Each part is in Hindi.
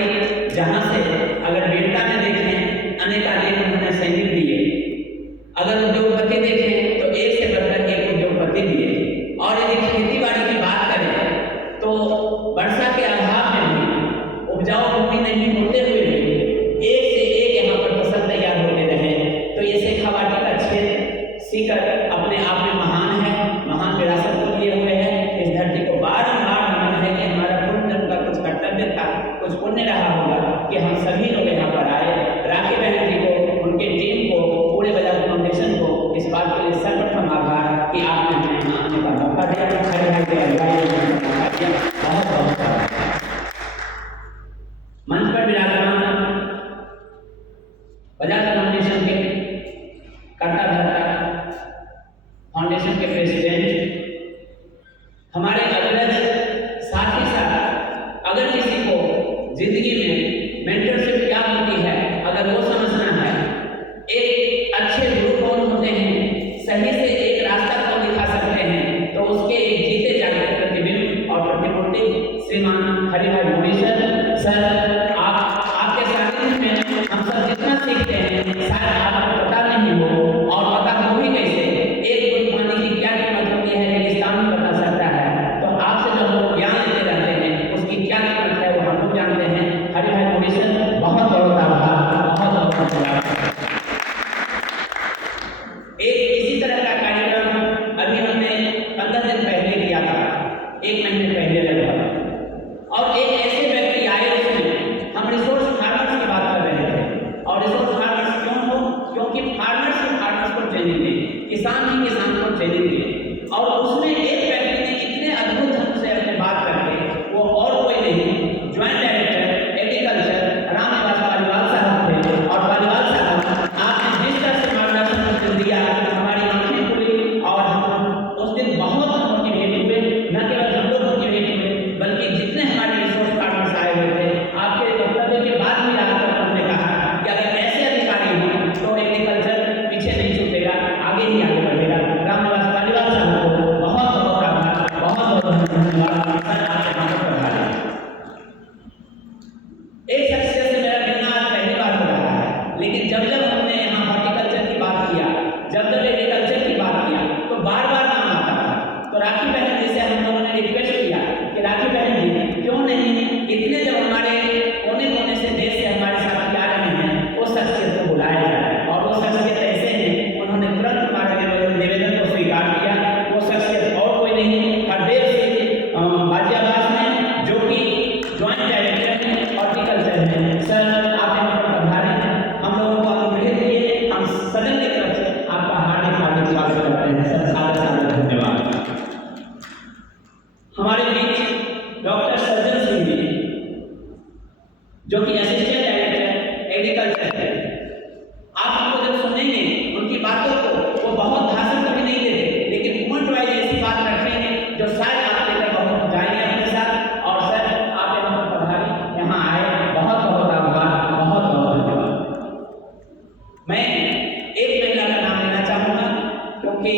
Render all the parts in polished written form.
गई, जहाँ से अगर वीरता में देखें अनेकानेक उन्होंने सैनिक दिए, अगर उद्योगपति देखें तो एक से बढ़कर एक उद्योगपति दिए। और यदि खेती-बाड़ी की बात करें तो वर्षा के अभाव में भी, उपजाऊ भूमि नहीं होते हुए भी एक से एक यहाँ पर फसल तैयार होते रहे। तो ये शेखावाटी का क्षेत्र सीकर अपने आप में महान है, महान विरासत को लिए हुए है। इस धरती को बारंबार मानना है कि हमारा पूर्ण जन्म का कुछ कर्तव्य था, कुछ पुण्य रहा होगा कि हम सभी लोग यहाँ पर आए। राखी बहन जी को, उनके टीम को, पूरे बजाज फाउंडेशन को इस बात के लिए सर्वप्रथम आभार कि आपने हमें यहाँ आने का मौका दिया। बहुत बहुत मंच पर विराजमान बजाज फाउंडेशन के कर्ता धर्ता, फाउंडेशन के प्रेसिडेंट, हमारे अग्रज, साथ ही साथ अगर किसी को जिंदगी में मेंटरशिप क्या होती है अगर वो समझना है, एक अच्छे गुरु कौन होते हैं, सही से एक रास्ता कौन दिखा सकते हैं, तो उसके एक जीते जागते प्रतिबिंब और प्रतिमूर्ति श्रीमान हरिभाई मोरेश्वर सर, आपके सानिध्य में हम सब जितना सीखते हैं शायद आपको पता नहीं हो, और पता हो भी कैसे। एक बूंद पानी की क्या कीमत होती है रेगिस्तान में बता सकता है, तो आपसे जो हम ज्ञान लेते रहते हैं उसकी क्या कीमत है वो हम लोग जानते हैं। हरिभाई मोरेश्वर बहुत बहुत आभार, बहुत बहुत धन्यवाद। एक इसी तरह का कार्यक्रम अभी हमने 15 दिन पहले किया था, 1 महीने पहले लगभग, और एक ऐसे व्यक्ति आए, उसमें हम रिसोर्स फार्मर्स की बात कर रहे थे। और रिसोर्स फार्मर्स क्यों हो, क्योंकि फार्मर्स ही फार्मर्स को ट्रेनिंग दें, किसान ही किसान को ट्रेनिंग दें। और उसमें एक व्यक्ति ने इतने अद्भुत ढंग से अपने बात करके, वो और कोई नहीं, joint director agriculture Ramniwas Paliwal साहब थे। और पालीवाल साहब, आपने जिस तरह से मार्गदर्शन दिया हमारी आंखें खुली, और हम उस दिन बहुत मोटिवेट हुए। न केवल हम लोग मोटिवेट हुए बल्कि जितने हमारे रिसोर्स फार्मर्स आए हुए थे, आपके वक्तव्य के बाद भी आज तक हमने कहा कि अगर ऐसे अधिकारी हों तो एग्रीकल्चर पीछे नहीं छूटेगा, आगे ही आगे बढ़ेगा। रामनिवास पालीवाल साहब को बहुत बहुत आभार, बहुत बहुत धन्यवाद। एक शख्सियत से मेरा मिलना आज पहली बार हो रहा है, लेकिन जब जब हमने यहाँ हॉर्टिकल्चर की बात किया, जब जब एग्रीकल्चर की बात किया, तो बार बार नाम आता था। तो राखी बहन जी से हम लोगों ने रिक्वेस्ट किया कि राखी बहन जी क्यों नहीं, इतने जब हमारे कोने कोने से देश से हमारे साथी आ रहे हैं, उस शख्सियत को बुलाया जाए। और वो शख्सियत ऐसे हैं, उन्होंने तुरंत हमारे निवेदन को स्वीकार किया। वो शख्सियत और कोई नहीं, हरदेव सिंह बाजियाबाद में, जो कि ज्वाइंट डायरेक्टर हैं हॉर्टिकल्चर हैं। सर, आप यहाँ पर पधारे, हम लोगों को अनुग्रह दिए, हम सदन की तरफ से आपका हार्दिक हार्दिक स्वागत करते हैं। सर, सादर सादर धन्यवाद। हमारे बीच डॉक्टर सज्जन सिंह जी, जो कि असिस्टेंट डायरेक्टर एग्रीकल्चर है। आप उनको जब सुनेंगे उनकी बातों को, वो बहुत भाषण कभी नहीं देते, लेकिन पॉइंट वाइज ऐसी बात रखेंगे जो शायद आप लेकर बहुत जाएंगे अपने साथ। और सर, आप यहाँ पर पधारी, यहाँ आए, बहुत बहुत आभार, बहुत बहुत धन्यवाद। मैं एक महिला का नाम लेना चाहूँगा, क्योंकि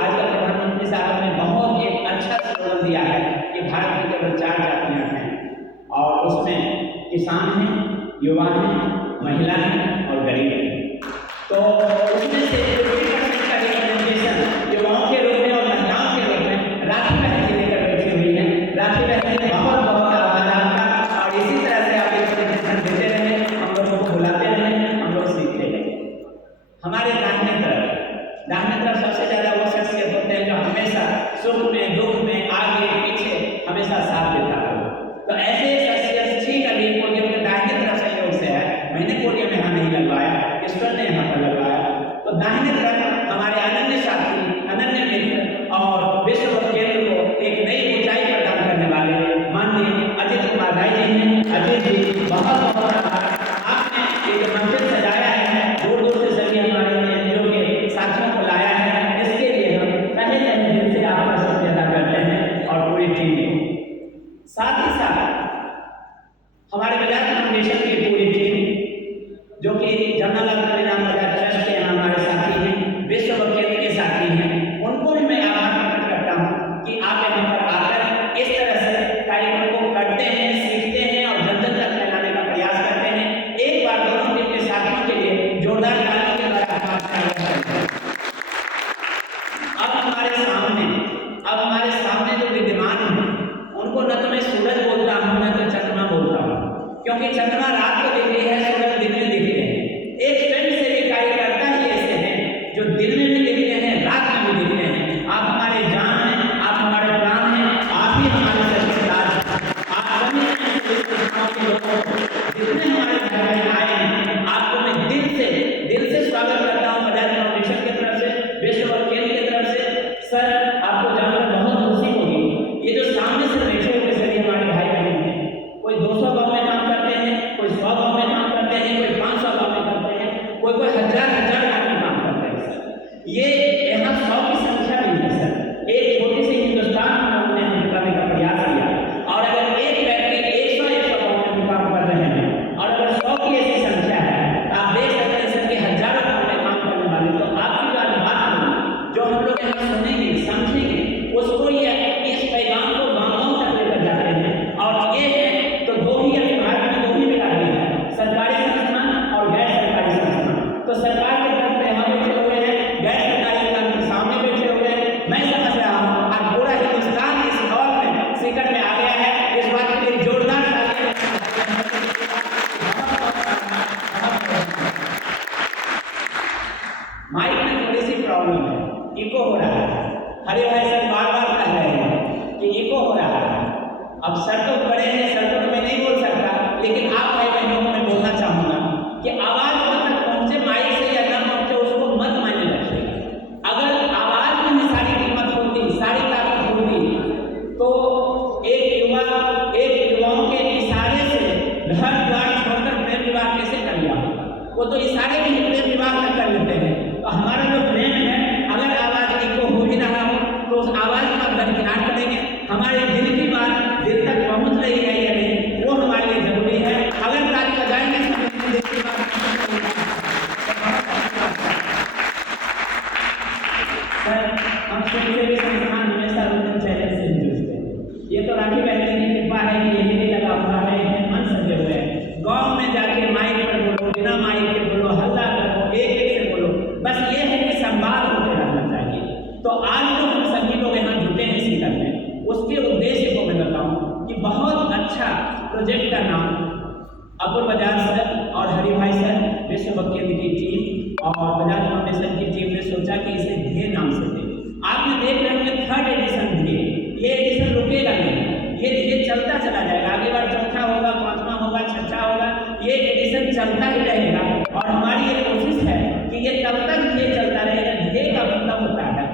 आज का प्रधानमंत्री साहब ने बहुत एक अच्छा स्लोगन दिया है कि भारत में केवल 4 जातियाँ हैं, और उसमें किसान हैं, युवा हैं, महिला हैं और गरीब हैं। तो उसमें से 50% का रिप्रेजेंटेशन युवाओं के रूप में और महिलाओं के रूप में राखी बहन जी लेकर बैठी हुई है। राखी बहन जी बहुत बहुत आभार आपका, और इसी तरह से आप रिप्रेजेंटेशन देते रहें, हम लोगों को बुलाते रहें, हम लोग सीखते रहें। हमारे दाहिने तरफ सबसे ज़्यादा वो शख्सियत होते हैं जो हमेशा सुख में, दुख में, आगे पीछे हमेशा साथ देता हो। तो ऐसे शख्सियत ठीक अभी पोडियम के दाहिने तरफ सहयोग से है। मैंने पोडियम यहाँ नहीं लगवाया, ईश्वर ने यहाँ पर लगवाया। तो दाहिने तरफ हमारे अनन्य साथी, अनन्य मित्र और विश्व केंद्र को एक नई ऊंचाई प्रदान करने वाले माननीय अजित कुमार राय जी हैं। अजित जी, बहुत बहुत आभार। आपने एक मंदिर सजाया है, दूर दूर से सभी हमारे एनजीओ के साथियों को लाया है, इसके लिए हम तहे दिल से आपका शुक्रिया अदा करते हैं और पूरी टीम को। साथ ही साथ हमारे बजाज फाउंडेशन की पूरी टीम, जो कि जमनालाल नाम बजाज ट्रस्ट के हमारे साथी हैं, विश्व केंद्र के साथी हैं, उनको भी मैं आभार प्रकट करता हूँ कि आप यहाँ पर आकर इस तरह से कार्यक्रम को करते हैं, सीखते हैं और जन जन तक फैलाने का क्योंकि चंद्रमा रात को दिख रही है, सूरज दिन में दिख रहे हैं। एक स्वयं सेवी कार्यकर्ता ही ऐसे हैं जो दिन में भी दिख रहे हैं, रात में भी दिख रहे हैं। आप हमारे जान हैं, आप हमारे प्राण हैं, आप ही हमारे सच्चे ताज हैं। आप सभी के लोग जितने हमारे घर में आए हैं, आपको मैं दिल से स्वागत करता हूँ बजाज फाउंडेशन की तरफ से, विश्व केंद्र की तरफ से। सर, आपको जानकर बहुत खुशी होगी। ये जो सामने से बैठे हुए सभी हमारे भाई बहन हैं, कोई 200 गाँव में काम करते हैं, कोई 100 गाँव में काम करते हैं, कोई 500 गाँव में करते हैं, कोई हजार गाँव में काम करते हैं। सर, ये यहाँ 100 की संख्या नहीं है। सर, एक छोटी सी हिंदुस्तान में हमने करने का प्रयास किया, और अगर एक व्यक्ति 100 गाँव में काम कर रहे हैं, और अगर 100 की ऐसी संख्या है, आप देख सकते हैं सर कि हजारों गाँव में काम करने वाले। तो आपकी जो आज बात होगी, जो हम लोग यहाँ सुनेंगे, समझेंगे, उसको ये इस पैगाम को गाँव तक लेकर जाते हैं। और ये है तो दो ही अभी भारत में 2 ही बिरादरी है, सरकारी संस्थान और गैर सरकारी संस्थान। तो सरकार के तरफ से यहाँ बैठे हुए हैं, गैर सरकारी संस्थान के सामने बैठे हुए हैं। मैं समझ रहा हूँ आज पूरा हिंदुस्तान इस दौर में सीकर में आ गया है। इस बात के लिए जोरदार माइक में थोड़ी सी प्रॉब्लम है, इको हो रहा है। हरे भाई सर बार कह रहे हैं कि इको हो रहा है। अब सर तो बड़े हैं, सर तो मैं नहीं बोल सकता, लेकिन आप भाई बहनों को मैं बोलना चाहूँगा कि आवाज़ तक पहुँचे, माइक से या ना पहुँचे, उसको मत मायने रखिएगा। अगर आवाज़ में ही सारी कीमत होती, सारी ताकत होती, तो एक युवाओं के इशारे से घर द्वार छोड़कर प्रेम विवाह कैसे कर लिया? वो तो इशारे में ही प्रेम विवाह कर लेते हैं। तो हमारा जो प्रेम है, अगर आवाज़ इको हो भी रहा हो तो उस आवाज़ को आप दरकिनार करेंगे। हमारे दिल की बात दिल तक पहुंच रही है या नहीं, वो हमारे लिए जरूरी है। अगर रात बजाएंगे दिल की बात सर, हम स्वयंसेवी संस्थान हमेशा रुकन चैलेंज से जूझते हैं। ये तो राखी बहन की कृपा है कि यही नहीं लगा हुआ है, मन सजे हुए हैं। गाँव में जाके माइक पर बोलो, बिना माइक के बोलो, हल्ला करो, एक से बोलो। बस ये है कि संवाद होते रहना चाहिए। तो आज जो हम सभी लोग यहाँ जुटे हैं सीकर में, उसके उद्देश्य को मैं बताऊँ कि बहुत अच्छा प्रोजेक्ट का नाम अपूर्व बजाज सर और हरि भाई सर, विश्व केंद्र की टीम और बजाज फाउंडेशन की टीम ने सोचा कि इसे ध्येय नाम से दें। आपने देख रहे होंगे 3rd एडिशन ध्येय, ये एडिशन रुकेगा नहीं, ये ध्येय चलता चला जाएगा। अगली बार 4था होगा, 5वां होगा, 6वां होगा, ये एडिशन चलता ही रहेगा। और हमारी ये कोशिश है कि ये तब तक ध्येय चलता रहेगा। ध्येय का मतलब होता है,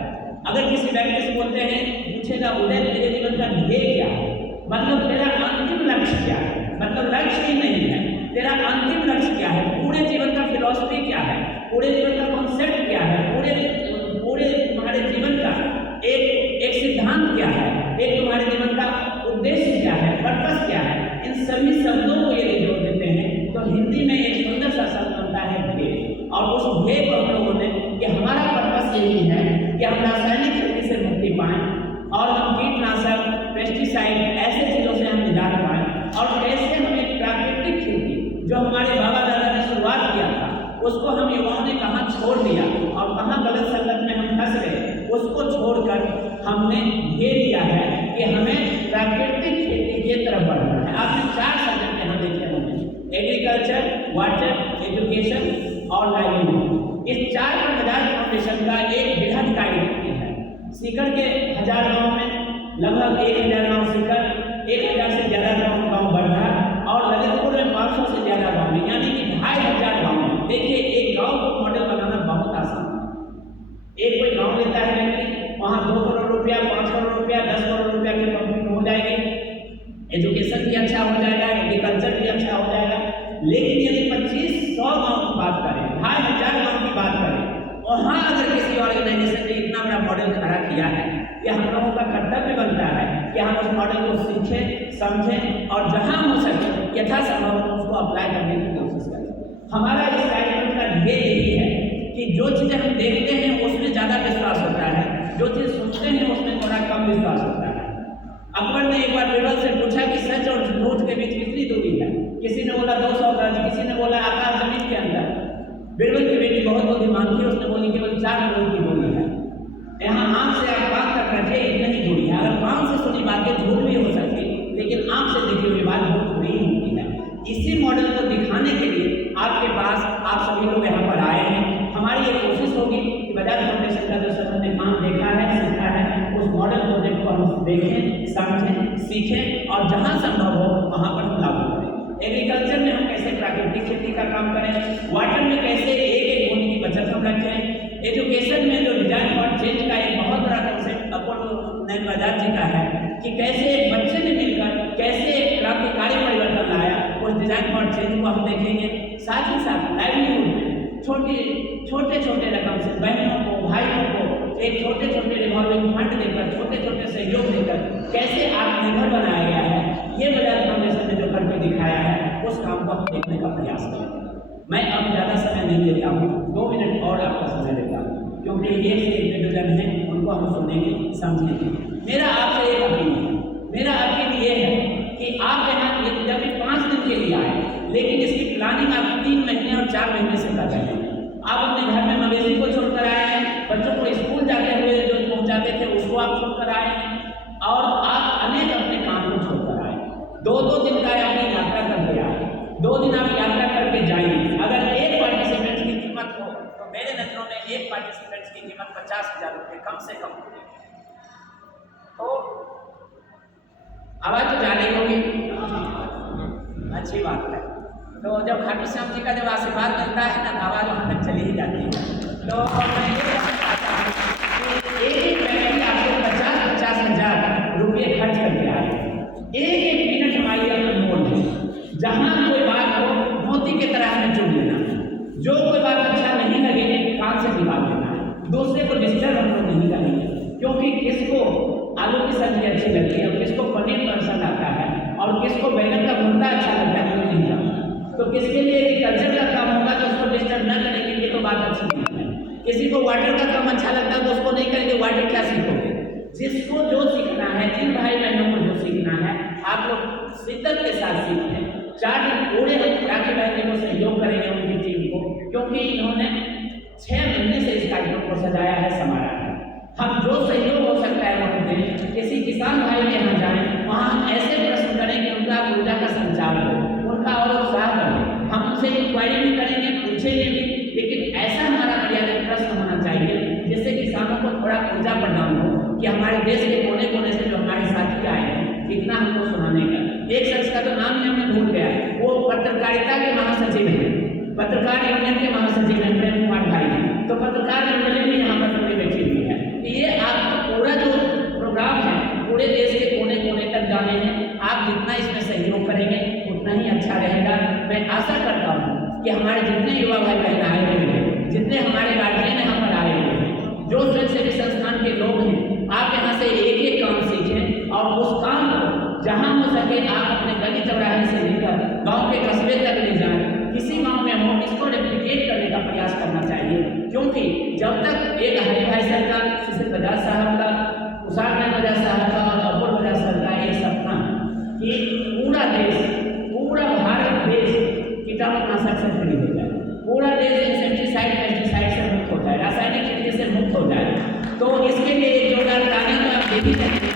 अगर किसी व्यक्ति से बोलते हैं, पूछेगा उदय तेरे जीवन का ध्येय क्या है, मतलब तेरा अंतिम लक्ष्य क्या है, मतलब लक्ष्य ही नहीं है, तेरा अंतिम लक्ष्य क्या है, पूरे जीवन का फिलॉसफी क्या है, पूरे जीवन का कॉन्सेप्ट क्या है, पूरे तुम्हारे जीवन का एक सिद्धांत क्या है, एक तुम्हारे जीवन का उद्देश्य क्या है, पर्पस क्या है। इन सभी शब्दों को यदि जोड़ देते हैं तो हिंदी में एक सुंदर सा शब्द बनता है ध्येय। और उस ध्येय को हम लोगों ने कि हमारा पर्पस यही है कि हम रासायनिक खेती से मुक्ति पाएं और हम कीटनाशक, पेस्टिसाइड ऐसे चीज़ों से हम निजात पाएं, और कैसे हमें प्राकृतिक खेती जो हमारे बाबा दादा ने शुरुआत किया था, उसको हम युवाओं ने कहाँ छोड़ दिया और कहाँ गलत संगत में हम फंस गए, उसको छोड़कर हमने ध्येय लिया है कि हमें प्राकृतिक खेती की तरफ बढ़ना है। आपने 4 सब्जेक्ट यहाँ देखे होंगे, एग्रीकल्चर, वाटर, एजुकेशन और लाइवलीहुड। इस 4 पर बजाज फाउंडेशन का एक बृहद कार्यक्रम है। सीकर के 1000 गाँव में लगभग 1000 गाँव सीकर, 1000 से ज़्यादा गाँव बढ़ा, और ललितपुर में 500 से ज़्यादा गाँव में, यानी कि 2500 गाँव में। देखिए, एक गाँव को मॉडल बनाना बहुत आसान है। एक कोई गाँव लेता है व्यक्ति, वहाँ 2 करोड़ रुपया, 5 करोड़ रुपया, 10 करोड़ रुपया की कंपनी हो जाएगी, एजुकेशन भी अच्छा हो जाएगा, एग्रीकल्चर भी अच्छा हो जाएगा। लेकिन यदि 2500 गाँव की बात करें, 2500 गाँव की बात करें, वहाँ अगर किसी ऑर्गेनाइजेशन ने इतना बड़ा मॉडल खड़ा किया है, कि हम लोगों का कर्तव्य बनता है कि हम उस मॉडल को सीखें, समझें और जहाँ हो सके यथासंभव उसको अप्लाई करने की कोशिश करें। हमारा इस कार्यक्रम का ध्येय यही है कि जो चीज़ें हम देखते हैं उसमें ज़्यादा विश्वास होता है, जो चीज़ सुनते हैं उसमें थोड़ा कम विश्वास होता है। अकबर ने एक बार बीरबल से पूछा कि सच और झूठ के बीच कितनी दूरी है। किसी ने बोला 200 गज, किसी ने बोला आकाश जमीन के अंदर। बीरबल की बेटी बहुत बुद्धिमान थी, उसने बोली केवल 4 करोड़ की दूरी है। यहाँ आँख से आप बात कर रहे थे, इतनी दूरी है। अगर कान से सुनी बातें झूठ भी हो सकती, लेकिन आँख से देखी हुई बात बहुत बुरी होती है। इसी मॉडल को दिखाने के लिए आपके पास आप सभी लोग यहाँ पर आए हैं। हमारी ये कोशिश होगी कि बजाज फाउंडेशन का जो सर हमने काम देखा है, सीखा है, उस मॉडल प्रोजेक्ट को हम देखें, समझें, सीखें और जहाँ संभव हो वहाँ पर हम लागू करें। एग्रीकल्चर में हम कैसे प्राकृतिक खेती का काम करें, वाटर में कैसे एक एक बूंद की बचत हम रखें, एजुकेशन में जो डिजाइन फॉर चेंज का एक बहुत बड़ा कॉन्सेप्ट अपूर्ण नैन बजाज जी का है कि कैसे एक बच्चे ने मिलकर कैसे एक क्रांतिकारी परिवर्तन लाया, उस डिजाइन फॉर चेंज को हम देखेंगे। साथ ही साथ लाइवलीहुड में छोटे छोटे रकम से बहनों को, भाइयों को एक छोटे छोटे रिवॉल्विंग फंड देकर, छोटे छोटे सहयोग देकर कैसे आत्मनिर्भर बनाया गया है, ये बजाज फाउंडेशन ने जो करके दिखाया है, उस काम को हम देखने का प्रयास करेंगे। मैं अब ज़्यादा समय नहीं लेता हूँ, 2 मिनट और आपका समय लेता हूँ, क्योंकि एक से एक निवेदन है, उनको हम सुनेंगे, समझेंगे। मेरा आपसे एक अपील है, मेरा अपील ये है कि आप यहाँ जब भी 5 दिन के लिए आए, लेकिन इसकी प्लानिंग आप 3 महीने और 4 महीने से कर रहे हैं। आप अपने घर में मवेशी को छोड़कर आए हैं, बच्चों को स्कूल जाते हुए जो पहुँचाते थे उसको आप छोड़कर आए हैं, और आप अनेक अपने काम को छोड़कर आए। 2-2 दिन का अपनी यात्रा करके आए, 2 दिन आप यात्रा करके जाइए। अगर एक पार्टिसिपेंट की कीमत हो तो मेरे नजरों में एक पार्टिसिपेंट की कीमत 50,000 रुपये कम से कम होगी। तो आवाज़ तो जाने होगी, अच्छी बात है। तो जब खाटू श्याम जी का जब आशीर्वाद मिलता है ना, आवाज़ वहाँ तक चली ही जाती है। तो मैं ये कहना चाहता हूँ कि एक व्यक्ति आपको 50,000 रुपये खर्च करके आए, एक मिनट हमारी अनमोल है। जहाँ कोई बात हो मोती की तरह हमें चुन लेना, जो कोई बात अच्छा नहीं लगे कान से निकाल देना है, दूसरे को डिस्टर्ब हम लोग नहीं करेंगे, क्योंकि किसको आलू की सब्जी अच्छी लगती है और किसको पनीर पसंद आता है और किसको बैंगन का भुर्ता अच्छा लगता है, हमें नहीं जानता। तो किसके लिए एग्रीकल्चर का काम होगा तो उसको डिस्टर्ब न करेंगे, ये तो बात अच्छी नहीं है। किसी को वाटर का काम अच्छा लगता है तो उसको नहीं करेंगे, वाटर क्या सीखोगे? जिसको जो सीखना है, जिन भाई बहनों को जो सीखना है, आप लोग शिद्दत के साथ सीखें। 4 दिन पूरे हम राखी बहनों को सहयोग करेंगे उनकी टीम को, क्योंकि इन्होंने 6 महीने से इस कार्यक्रम को सजाया है, संभाला है। हम जो सहयोग हो सकता है वो दें। किसी किसान भाई के यहाँ जाएं, वहाँ ऐसे प्रश्न करें कि उनका ऊर्जा का संचार हो, उनका और उत्साह करें। हम उनसे इंक्वायरी भी करेंगे, पूछेंगे भी, लेकिन ऐसा हमारा मर्यादित प्रश्न होना चाहिए जिससे किसानों को थोड़ा ऊर्जा प्रदान हो कि हमारे देश के कोने कोने से जो हमारे साथी आए हैं, कितना हमको सुनाने का। एक शख्स का तो नाम ही हमें भूल गया, वो पत्रकारिता के महासचिव हैं, पत्रकार यूनियन के महासचिव हैं, प्रेम कुमार भाई जी। तो पत्रकार यूनियन भी यहाँ पर बैठी हुई है। ये आपका पूरा जो प्रोग्राम है पूरे देश के कोने कोने तक जाने हैं। आप जितना इसमें सहयोग करेंगे उतना ही अच्छा रहेगा। मैं आशा करता हूँ कि हमारे जितने युवा भाई बहन आए हुए हैं, जितने हमारे गार्जियन यहाँ पर आए हुए हैं, जो स्वयंसेवी संस्थान के लोग हैं, आप यहाँ से एक एक काम सीखें और उस काम को जहाँ हो सके आप अपने गली चौराहे से लेकर गाँव के कस्बे तक ले जाएं। किसी गाँव में हो इसको रेप्लिकेट करने का प्रयास करना चाहिए, क्योंकि जब तक एक हरि भाई सर का, शिशिर बजाज साहब का, उषार नैन बजाज साहब का और अपूर्ण बजाज सर का एक सपना कि पूरा देश, पूरा भारत देश कीटाणुनाशक से फ्री हो जाए, पूरा देश इंसेक्टिसाइड पेस्टिसाइड से मुक्त हो जाए, रासायनिक खेती से मुक्त हो जाए। तो इसके लिए एक जोरदार तालियां तो आप दे ही सकते हैं।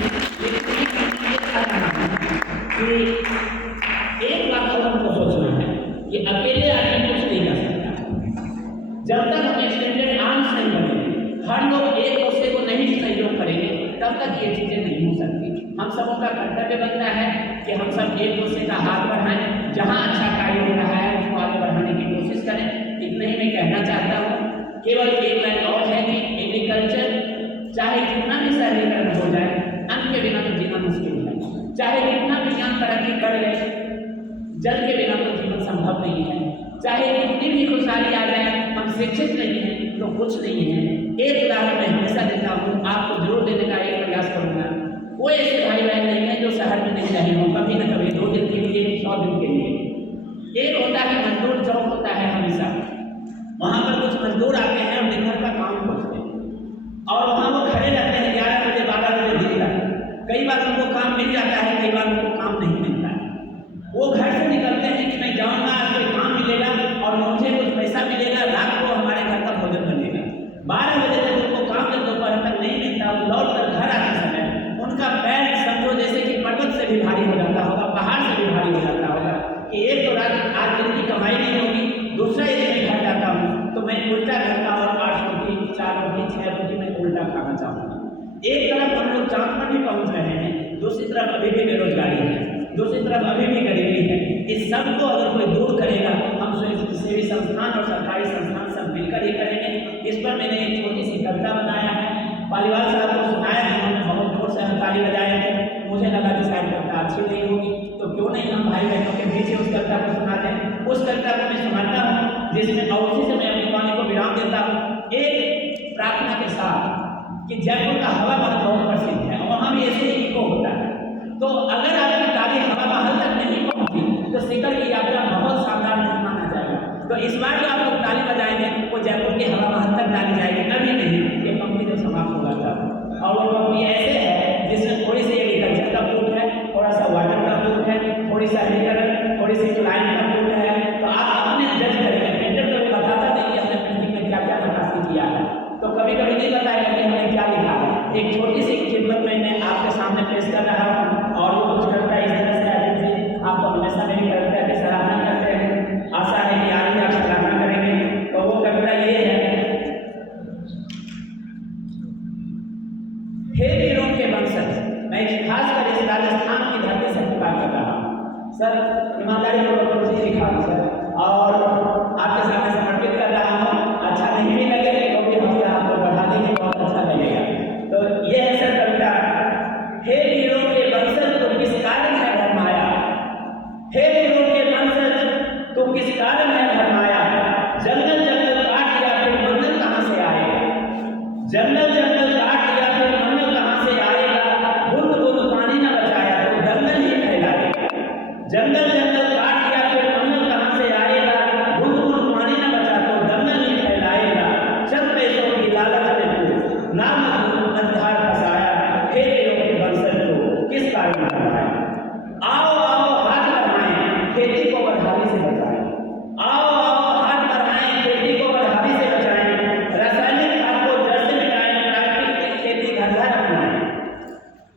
एक बात और हमको सोचना है कि अकेले आदमी कुछ नहीं कर सकता। जब तक हम एक्सटेंडेड आर्म्स नहीं बनेंगे, हर लोग एक दूसरे को नहीं सहयोग करेंगे, तब तक ये चीजें नहीं हो सकती। हम सबों का कर्तव्य बनता है कि हम सब एक दूसरे का हाथ बढ़ाएं, जहाँ अच्छा कार्य हो रहा है उसको आगे बढ़ाने की कोशिश करें। इतना ही मैं कहना चाहता हूँ। केवल एक लाइन और है कि एग्रीकल्चर चाहे जितना भी शहरीकरण हो जाए, अन्न के बिना तो जीना मुश्किल है। चाहे जितना विज्ञान तरक्की कर ले, जल के बिना तो जीवन संभव नहीं है। चाहे कितनी भी खुशहाली आ जाए, हम शिक्षित नहीं हैं तो कुछ नहीं है। एक उदाहरण मैं हमेशा देता हूँ, आपको जरूर देने का एक प्रयास करूँगा। कोई ऐसे भाई बहन नहीं है जो शहर में नहीं रहे हों कभी न कभी, 2 दिन के लिए, 100 दिन के लिए। एक होता है मजदूर चौक होता है हमेशा, वहाँ पर कुछ मजदूर आते हैं और दिन भर का काम करते हैं और वहाँ वो खड़े रहते हैं 11 बजे 12 बजे दिन तक। कई बार उनको काम मिल जाता है, कई बार उनको काम नहीं मिलता है। वो घर से निकलते हैं कि मैं जाऊँगा, कोई काम मिलेगा और मुझे कुछ पैसा मिलेगा, रात को हमारे घर का भोजन बनेगा। 12 बजे तक उनको काम जब दोपहर तक नहीं मिलता, वो लौट कर घर आते समय उनका पैर समझो जैसे कि पर्वत से भी भारी हो जाता होगा, पहाड़ से भी भारी हो जाता होगा। कि एक तो रात आज दिन की कमाई नहीं होगी, दूसरा यदि मैं घर जाता हूँ तो मैं उल्टा घर का और 8 रोटी 4 रोटी 6 रोटी मैं उल्टा खाना चाहूँगा। एक तरफ हम लोग चांद पर भी पहुँच रहे हैं, दूसरी तरफ अभी भी बेरोजगारी है, दूसरी तरफ अभी भी गरीबी है। इस सब को अगर कोई दूर करेगा, हम स्वयंसेवी संस्थान और सरकारी संस्थान सब मिलकर ही करेंगे। इस पर मैंने एक छोटी सी कविता बनाया है, पालीवाल साहब को सुनाया, उन्होंने बहुत जोर से ताली बजाए थे। मुझे लगा कि शायद कविता अच्छी नहीं होगी, तो क्यों नहीं हम भाई बहनों के बीच उस कविता को सुनाते हैं। उस कविता को मैं सुनाता हूँ, जिसमें और उसी से मैं अपनी वाणी को विराम देता हूँ, एक प्रार्थना के साथ कि जयपुर का हवा महल बहुत प्रसिद्ध है, वहाँ भी ऐसे ही इको होता है। तो अगर आपकी ताली हवा महल तक नहीं पहुँची तो शिखर की यात्रा बहुत शानदार नहीं माना जाएगा। तो इस बार जो आप लोग ताली बजाएंगे वो जयपुर के हवा महल तक डाली जाएगी, अभी नहीं, ये पंक्ति जब समाप्त होगा तब। और वो पंक्ति ऐसे है जिसमें थोड़ी सी एग्रीकल्चर का फूट है, थोड़ा सा वाटर का फूट है, थोड़ी सा एग्रीकल्चर, थोड़ी सी क्लाइंट का फूट है। तो आप अपने जज करेंगे। पेंटर को बताता नहीं कि हमने पेंटिंग में क्या क्या नक्काशी किया है, तो कभी कभी नहीं बताएगा कि हमने क्या लिखा है। एक छोटी सी खिदमत मैंने आपके सामने पेश कर रहा हूँ, और वो कुछ करता है इस तरह से। अजीत जी आपको हमेशा मेरी कविता की सराहना करते हैं, आशा है कि आज भी आप सराहना करेंगे। तो वो कविता ये है, हे वीरों के वंशज। मैं खासकर इस राजस्थान की धरती से पुकार कर रहा हूँ सर, ईमानदारी को मुझे लिखा हूँ सर, और आपके सामने समर्पित कर रहा हूँ। अच्छा नहीं भी लगे तो भी हम आपको बढ़ा देंगे, बहुत अच्छा लगेगा। तो ये है सर कविता, हे वीरों के वंशज तो किस कारण है भरमाया, हे वीरों के वंशज तो किस कारण है भरमाया, जंगल जंगल काट दिया फिर मंगल कहाँ से आएगा, जंगल जंगल काट दिया फिर मंगल कहाँ से आएगा, बूंद बूंद पानी न बचाया तो दलदल ही फैलाएगा, जंगल जंगल काट दिया फिर मंगल कहाँ से आएगा, बूंद बूंद पानी न बचा तो दलदल ही फैलाएगा, चंद पैसों की लालच में तू नाम अंधार फंसाया, हे वीरों के वंशज तो किस कारण भरमाया। आओ आओ हाथ बढ़ाएं खेती को बदहाली से बचाएं, आओ आओ हाथ बढ़ाएं खेती को बदहाली से बचाएं, रासायनिक खाद को जड़ से मिटाएं, प्राकृतिक खेती घर घर अपनाएं,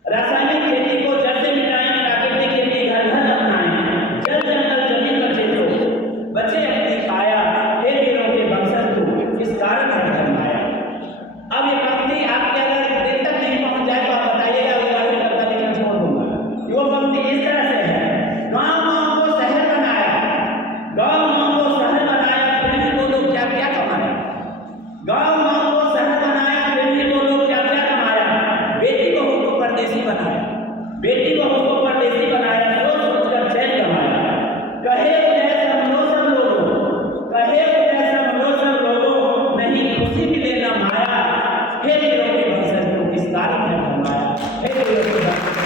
रासायनिक खेती को जड़ से मिटाएं, प्राकृतिक खेती घर घर अपनाएं, जल जंगल जमीन बचे तो बचे अपनी काया, हे वीरों के वंशज तो किस कारण है भरमाया। अब ये पंक्ति आपके अगर देर तक नहीं पहुंच जाए तो आप बताइएगा, कविता लिखना छोड़ दूंगा। वो पंक्ति इस तरह से है, गाँव गाँव को शहर बनाया, गाँव गाँव को शहर बनाया, फिर भी वो लोग क्या क्या कमाया, गाँव गाँव को शहर बनाया, फिर भी वो लोग क्या क्या कमाया, बेटी बहू को परदेसी बनाया, बेटी बहू को परदेसी बनाया, सोच सोच कर चैन कमाया, कहे उदय समझो सब लोगों, कहे उदय समझो सब लोगों, नहीं खुशी मिले ना माया, हे वीरों के वंशज को किस कारण है भरमाया, हे वीरों के वंशज